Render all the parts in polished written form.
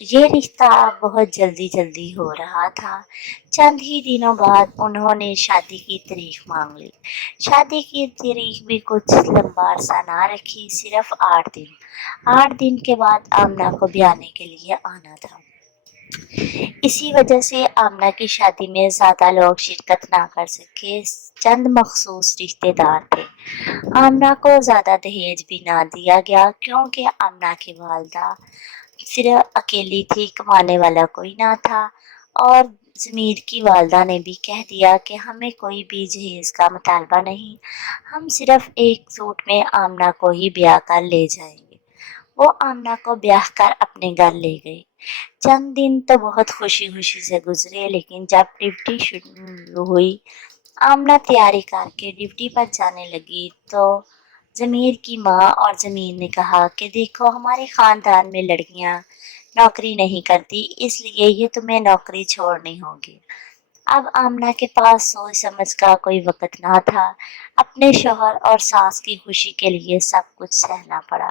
یہ رشتہ بہت جلدی جلدی ہو رہا تھا۔ چند ہی دنوں بعد انہوں نے شادی کی تاریخ مانگ لی۔ شادی کی تاریخ بھی کچھ لمبا عرصہ نہ رکھی، صرف 8 دن۔ 8 دن کے بعد آمنہ کو بیانے کے لیے آنا تھا۔ اسی وجہ سے آمنہ کی شادی میں زیادہ لوگ شرکت نہ کر سکے، چند مخصوص رشتے دار تھے۔ آمنہ کو زیادہ دہیج بھی نہ دیا گیا کیونکہ آمنہ کی والدہ صرف اکیلی تھی، کمانے والا کوئی نہ تھا، اور ضمیر کی والدہ نے بھی کہہ دیا کہ ہمیں کوئی بھی جہیز کا مطالبہ نہیں، ہم صرف ایک سوٹ میں آمنہ کو ہی بیاہ کر لے جائیں گے۔ وہ آمنہ کو بیاہ کر اپنے گھر لے گئی۔ چند دن تو بہت خوشی خوشی سے گزرے، لیکن جب ڈیوٹی شروع ہوئی، آمنہ تیاری کر کے ڈیوٹی پر جانے لگی تو ضمیر کی ماں اور ضمیر نے کہا کہ دیکھو، ہمارے خاندان میں لڑکیاں نوکری نہیں کرتی، اس لیے یہ تمہیں نوکری چھوڑنی ہوگی۔ اب آمنہ کے پاس سوچ سمجھ کا کوئی وقت نہ تھا۔ اپنے شوہر اور ساس کی خوشی کے لیے سب کچھ سہنا پڑا۔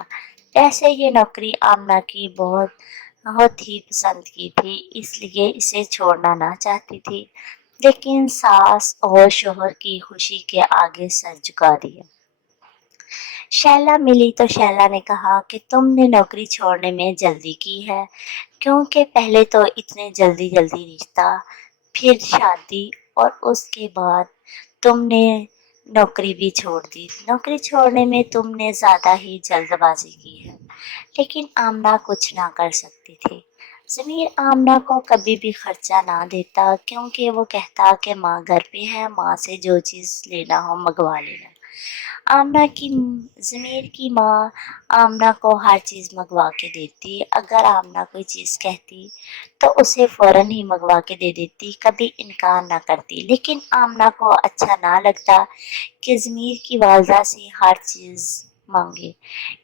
ایسے یہ نوکری آمنہ کی بہت ہی پسند کی تھی، اس لیے اسے چھوڑنا نہ چاہتی تھی، لیکن ساس اور شوہر کی خوشی کے آگے سر جھکا دیا۔ شیلا ملی تو شیلا نے کہا کہ تم نے نوکری چھوڑنے میں جلدی کی ہے، کیونکہ پہلے تو اتنے جلدی جلدی رشتہ، پھر شادی، اور اس کے بعد تم نے نوکری بھی چھوڑ دی۔ نوکری چھوڑنے میں تم نے زیادہ ہی جلد بازی کی ہے۔ لیکن آمنہ کچھ نہ کر سکتی تھی۔ ضمیر آمنہ کو کبھی بھی خرچہ نہ دیتا، کیونکہ وہ کہتا کہ ماں گھر پہ ہے، ماں سے جو چیز لینا ہو منگوا لینا۔ ضمیر کی ماں آمنہ کو ہر چیز منگوا کے دیتی۔ اگر آمنہ کوئی چیز کہتی تو اسے فوراً ہی منگوا کے دے دیتی، کبھی انکار نہ کرتی۔ لیکن آمنہ کو اچھا نہ لگتا کہ ضمیر کی والدہ سے ہر چیز مانگے۔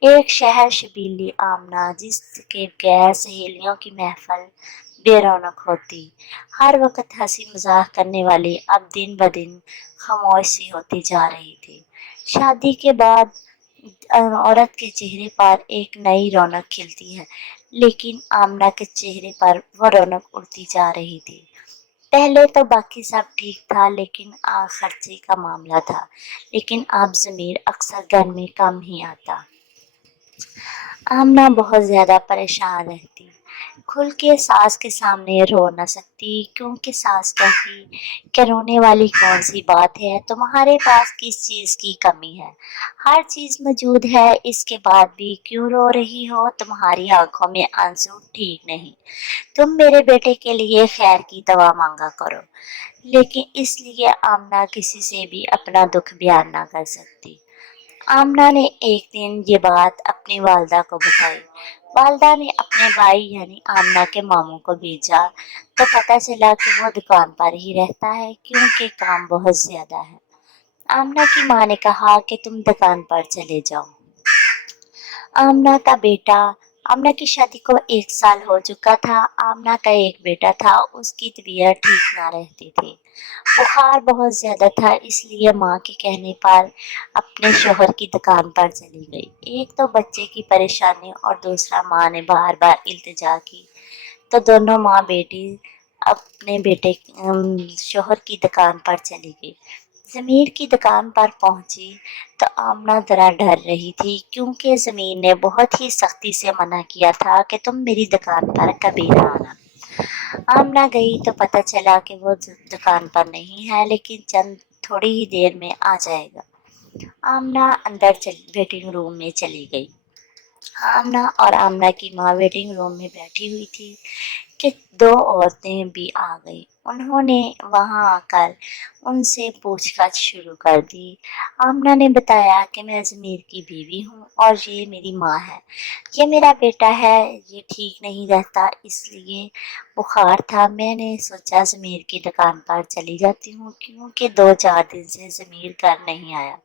ایک شہر شبیلی آمنہ، جس کے بغیر سہیلیوں کی محفل بے رونق ہوتی، ہر وقت ہنسی مذاق کرنے والی، اب دن بدن خاموش سی ہوتی جا رہی تھی۔ شادی کے بعد عورت کے چہرے پر ایک نئی رونق کھلتی ہے، لیکن آمنہ کے چہرے پر وہ رونق اڑتی جا رہی تھی۔ پہلے تو باقی سب ٹھیک تھا، لیکن خرچے کا معاملہ تھا۔ لیکن اب ضمیر اکثر گھر میں کم ہی آتا۔ آمنہ بہت زیادہ پریشان رہتی، کھل کے ساس کے سامنے رو نہ سکتی، کیونکہ ساس کہتی کہ رونے والی کون سی بات ہے، تمہارے پاس کس چیز کی کمی ہے، ہر چیز موجود ہے، اس کے بعد بھی کیوں رو رہی ہو، تمہاری آنکھوں میں آنسو ٹھیک نہیں، تم میرے بیٹے کے لیے خیر کی دعا مانگا کرو۔ لیکن اس لیے آمنہ کسی سے بھی اپنا دکھ بیان نہ کر سکتی۔ آمنہ نے ایک دن یہ بات اپنی والدہ کو بتائی۔ والدہ نے اپنے بھائی یعنی آمنہ کے ماموں کو بھیجا تو پتہ چلا کہ وہ دکان پر ہی رہتا ہے، کیونکہ کام بہت زیادہ ہے۔ آمنہ کی ماں نے کہا کہ تم دکان پر چلے جاؤ۔ آمنہ کی شادی کو 1 سال ہو چکا تھا۔ آمنہ کا ایک بیٹا تھا، اس کی طبیعت ٹھیک نہ رہتی تھی، بخار بہت زیادہ تھا، اس لیے ماں کے کہنے پر اپنے شوہر کی دکان پر چلی گئی۔ ایک تو بچے کی پریشانی اور دوسرا ماں نے بار بار التجا کی، تو دونوں ماں بیٹی اپنے بیٹے شوہر کی دکان پر چلی گئی۔ ضمیر کی دکان پر پہنچی تو آمنہ ذرا ڈر رہی تھی، کیونکہ ضمیر نے بہت ہی سختی سے منع کیا تھا کہ تم میری دکان پر کبھی نہ آنا۔ آمنہ گئی تو پتہ چلا کہ وہ دکان پر نہیں ہے، لیکن تھوڑی ہی دیر میں آ جائے گا۔ آمنہ اندر ویٹنگ روم میں چلی گئی۔ آمنہ اور آمنہ کی ماں ویٹنگ روم میں بیٹھی ہوئی تھی کہ 2 عورتیں بھی آ گئیں۔ انہوں نے وہاں آ کر ان سے پوچھ گچھ شروع کر دی۔ آمنہ نے بتایا کہ میں ضمیر کی بیوی ہوں اور یہ میری ماں ہے، یہ میرا بیٹا ہے، یہ ٹھیک نہیں رہتا، اس لیے بخار تھا، میں نے سوچا ضمیر کی دکان پر چلی جاتی ہوں، کیونکہ 2-4 دن سے ضمیر گھر نہیں آیا۔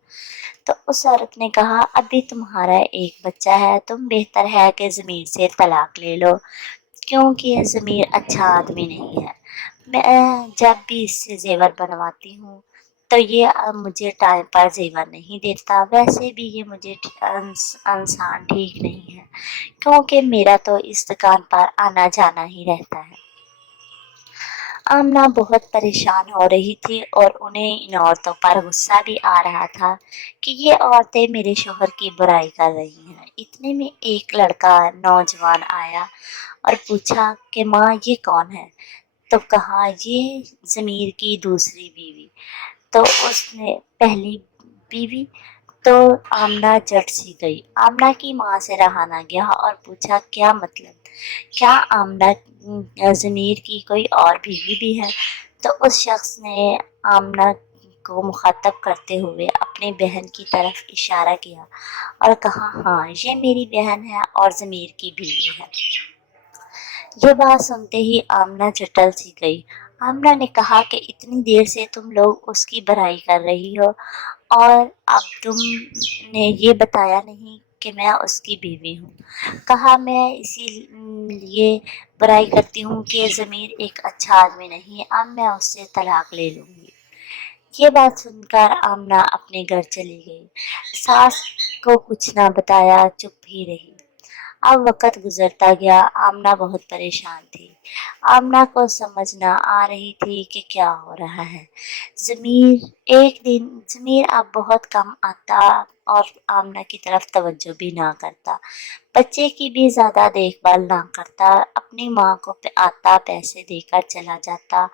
تو اس عورت نے کہا ابھی تمہارا ایک بچہ ہے، تم بہتر ہے کہ ضمیر سے طلاق لے لو، کیونکہ ضمیر اچھا آدمی نہیں ہے۔ میں جب بھی اس سے زیور بنواتی ہوں تو یہ مجھے ٹائم پر زیور نہیں دیتا، ویسے بھی یہ مجھے انسان ٹھیک نہیں ہے، کیونکہ میرا تو اس دکان پر آنا جانا ہی رہتا ہے۔ آمنہ بہت پریشان ہو رہی تھی اور انہیں ان عورتوں پر غصہ بھی آ رہا تھا کہ یہ عورتیں میرے شوہر کی برائی کر رہی ہیں۔ اتنے میں ایک لڑکا نوجوان آیا اور پوچھا کہ ماں یہ کون ہے؟ تو کہا یہ ضمیر کی دوسری بیوی۔ تو اس نے پہلی بیوی؟ تو آمنہ جٹ سی گئی۔ آمنہ کی ماں سے رہا نہ گیا اور پوچھا کیا مطلب؟ کیا آمنہ ضمیر کی کوئی اور بیوی بھی ہے؟ تو اس شخص نے آمنہ کو مخاطب کرتے ہوئے اپنی بہن کی طرف اشارہ کیا اور کہا ہاں یہ میری بہن ہے اور ضمیر کی بیوی ہے۔ یہ بات سنتے ہی آمنہ جٹل سی گئی۔ آمنہ نے کہا کہ اتنی دیر سے تم لوگ اس کی برائی کر رہی ہو اور اب تم نے یہ بتایا نہیں کہ میں اس کی بیوی ہوں۔ کہا میں اسی لیے برائی کرتی ہوں کہ ضمیر ایک اچھا آدمی نہیں، اب میں اس سے طلاق لے لوں گی۔ یہ بات سن کر آمنہ اپنے گھر چلی گئی، ساس کو کچھ نہ بتایا، چپ ہی رہی۔ اب وقت گزرتا گیا، آمنہ بہت پریشان تھی۔ آمنہ کو سمجھ نہ آ رہی تھی کہ کیا ہو رہا ہے۔ ضمیر اب بہت کم آتا اور آمنہ کی طرف توجہ بھی نہ کرتا، بچے کی بھی زیادہ دیکھ بھال نہ کرتا، اپنی ماں کو آتا پیسے دے کر چلا جاتا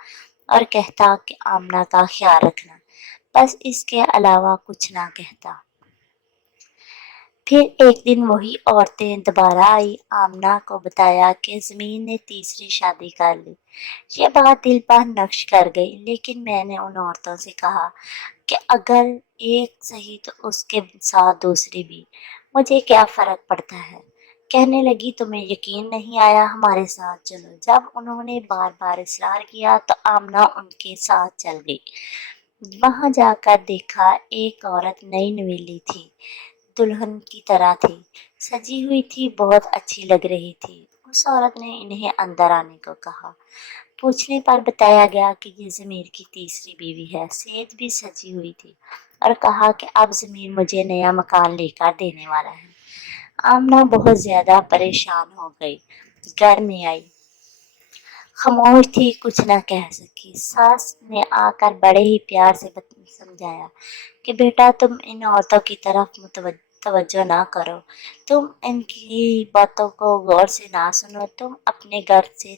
اور کہتا کہ آمنہ کا خیال رکھنا، بس اس کے علاوہ کچھ نہ کہتا۔ پھر ایک دن وہی عورتیں دوبارہ آئی، آمنہ کو بتایا کہ ضمیر نے تیسری شادی کر لی۔ یہ بات دل پر نقش کر گئی، لیکن میں نے ان عورتوں سے کہا کہ اگر ایک صحیح تو اس کے ساتھ دوسری بھی، مجھے کیا فرق پڑتا ہے؟ کہنے لگی تمہیں یقین نہیں آیا، ہمارے ساتھ چلو۔ جب انہوں نے بار بار اصرار کیا تو آمنہ ان کے ساتھ چل گئی۔ وہاں جا کر دیکھا ایک عورت نئی نویلی تھی، دلہن کی طرح تھی، سجی ہوئی تھی، بہت اچھی لگ رہی تھی۔ اس عورت نے انہیں اندر آنے کو کہا۔ پوچھنے پر بتایا گیا کہ یہ ضمیر کی تیسری بیوی ہے، صحت بھی سجی ہوئی تھی، اور کہا کہ اب ضمیر مجھے نیا مکان لے کر دینے والا ہے۔ آمنہ بہت زیادہ پریشان ہو گئی، گھر میں آئی، خاموش تھی، کچھ نہ کہہ سکی۔ ساس نے آ کر بڑے ہی پیار سے سمجھایا کہ بیٹا تم ان عورتوں کی طرف توجہ نہ کرو، تم ان کی باتوں کو غور سے نہ سنو، تم اپنے گھر سے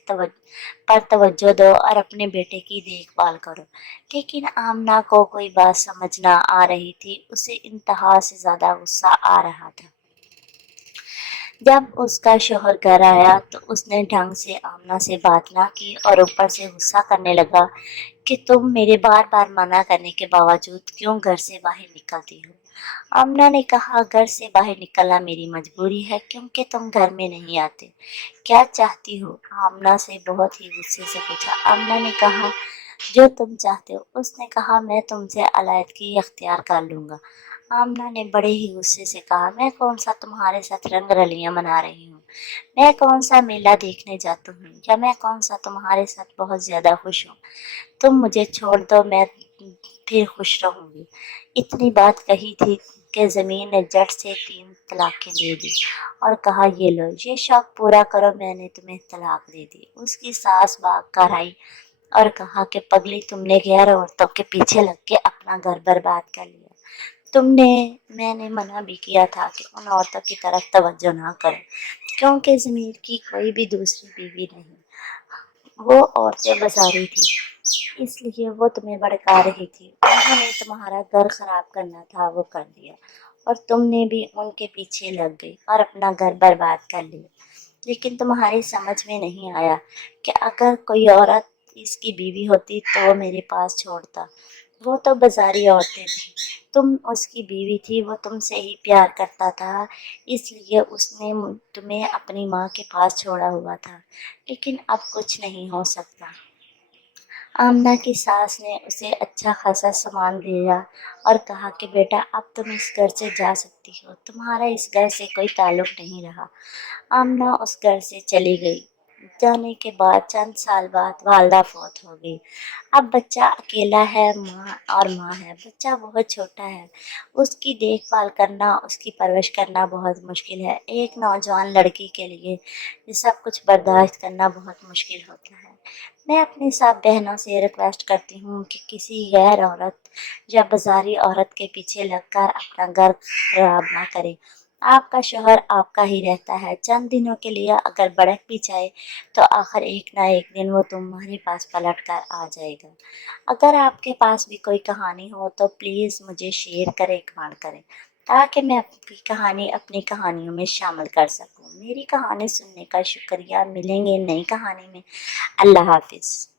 پر توجہ دو اور اپنے بیٹے کی دیکھ بھال کرو۔ لیکن آمنہ کو کوئی بات سمجھ نہ آ رہی تھی، اسے انتہا سے زیادہ غصہ آ رہا تھا۔ جب اس کا شوہر گھر آیا تو اس نے ڈھنگ سے آمنہ سے بات نہ کی اور اوپر سے غصہ کرنے لگا کہ تم میرے بار بار منع کرنے کے باوجود کیوں گھر سے باہر نکلتی ہو؟ آمنہ نے کہا گھر سے باہر نکلنا میری مجبوری ہے کیونکہ تم گھر میں نہیں آتے۔ کیا چاہتی ہو؟ آمنہ سے بہت ہی غصے سے پوچھا۔ آمنہ نے کہا جو تم چاہتے ہو۔ اس نے کہا میں تم سے علیحدگی اختیار کر لوں گا۔ آمنہ نے بڑے ہی غصے سے کہا میں کون سا تمہارے ساتھ رنگ رلیاں منا رہی ہوں؟ میں کون سا میلہ دیکھنے جاتی ہوں یا میں کون سا تمہارے ساتھ بہت زیادہ خوش ہوں؟ تم مجھے چھوڑ دو، میں پھر خوش رہوں گی۔ اتنی بات کہی تھی کہ ضمیر نے جٹ سے 3 طلاقیں دے دی اور کہا یہ لو، یہ شوق پورا کرو، میں نے تمہیں طلاق دے دی۔ اس کی ساس بھاگ کر آئی اور کہا کہ پگلی تم نے غیر عورتوں کے پیچھے لگ کے اپنا گھر برباد کر لیا۔ میں نے منع بھی کیا تھا کہ ان عورتوں کی طرف توجہ نہ کریں کیونکہ ضمیر کی کوئی بھی دوسری بیوی نہیں، وہ عورتیں بازاری تھی، اس لیے وہ تمہیں بھڑکا رہی تھی۔ انہوں نے تمہارا گھر خراب کرنا تھا، وہ کر دیا، اور تم نے بھی ان کے پیچھے لگ گئی اور اپنا گھر برباد کر لیا۔ لیکن تمہاری سمجھ میں نہیں آیا کہ اگر کوئی عورت اس کی بیوی ہوتی تو وہ میرے پاس چھوڑتا۔ وہ تو بازاری عورتیں تھیں، تم اس کی بیوی تھی، وہ تم سے ہی پیار کرتا تھا، اس لیے اس نے تمہیں اپنی ماں کے پاس چھوڑا ہوا تھا، لیکن اب کچھ نہیں ہو سکتا۔ آمنہ کی ساس نے اسے اچھا خاصا سامان دیا اور کہا کہ بیٹا اب تم اس گھر سے جا سکتی ہو، تمہارا اس گھر سے کوئی تعلق نہیں رہا۔ آمنہ اس گھر سے چلی گئی۔ جانے کے بعد چند سال بعد والدہ فوت ہو گئی۔ اب بچہ اکیلا ہے، ماں ہے، بچہ بہت چھوٹا ہے، اس کی دیکھ بھال کرنا، اس کی پرورش کرنا بہت مشکل ہے۔ ایک نوجوان لڑکی کے لیے یہ سب کچھ برداشت کرنا بہت مشکل ہوتا ہے۔ میں اپنی سب بہنوں سے ریکویسٹ کرتی ہوں کہ کسی غیر عورت یا بازاری عورت کے پیچھے لگ کر اپنا گھر خراب نہ کرے۔ آپ کا شوہر آپ کا ہی رہتا ہے، چند دنوں کے لیے اگر بڑک بھی جائے تو آخر ایک نہ ایک دن وہ تمہارے پاس پلٹ کر آ جائے گا۔ اگر آپ کے پاس بھی کوئی کہانی ہو تو پلیز مجھے شیئر کریں، کمنٹ کریں تاکہ میں اپنی کہانی اپنی کہانیوں میں شامل کر سکوں۔ میری کہانی سننے کا شکریہ، ملیں گے نئی کہانی میں۔ اللہ حافظ۔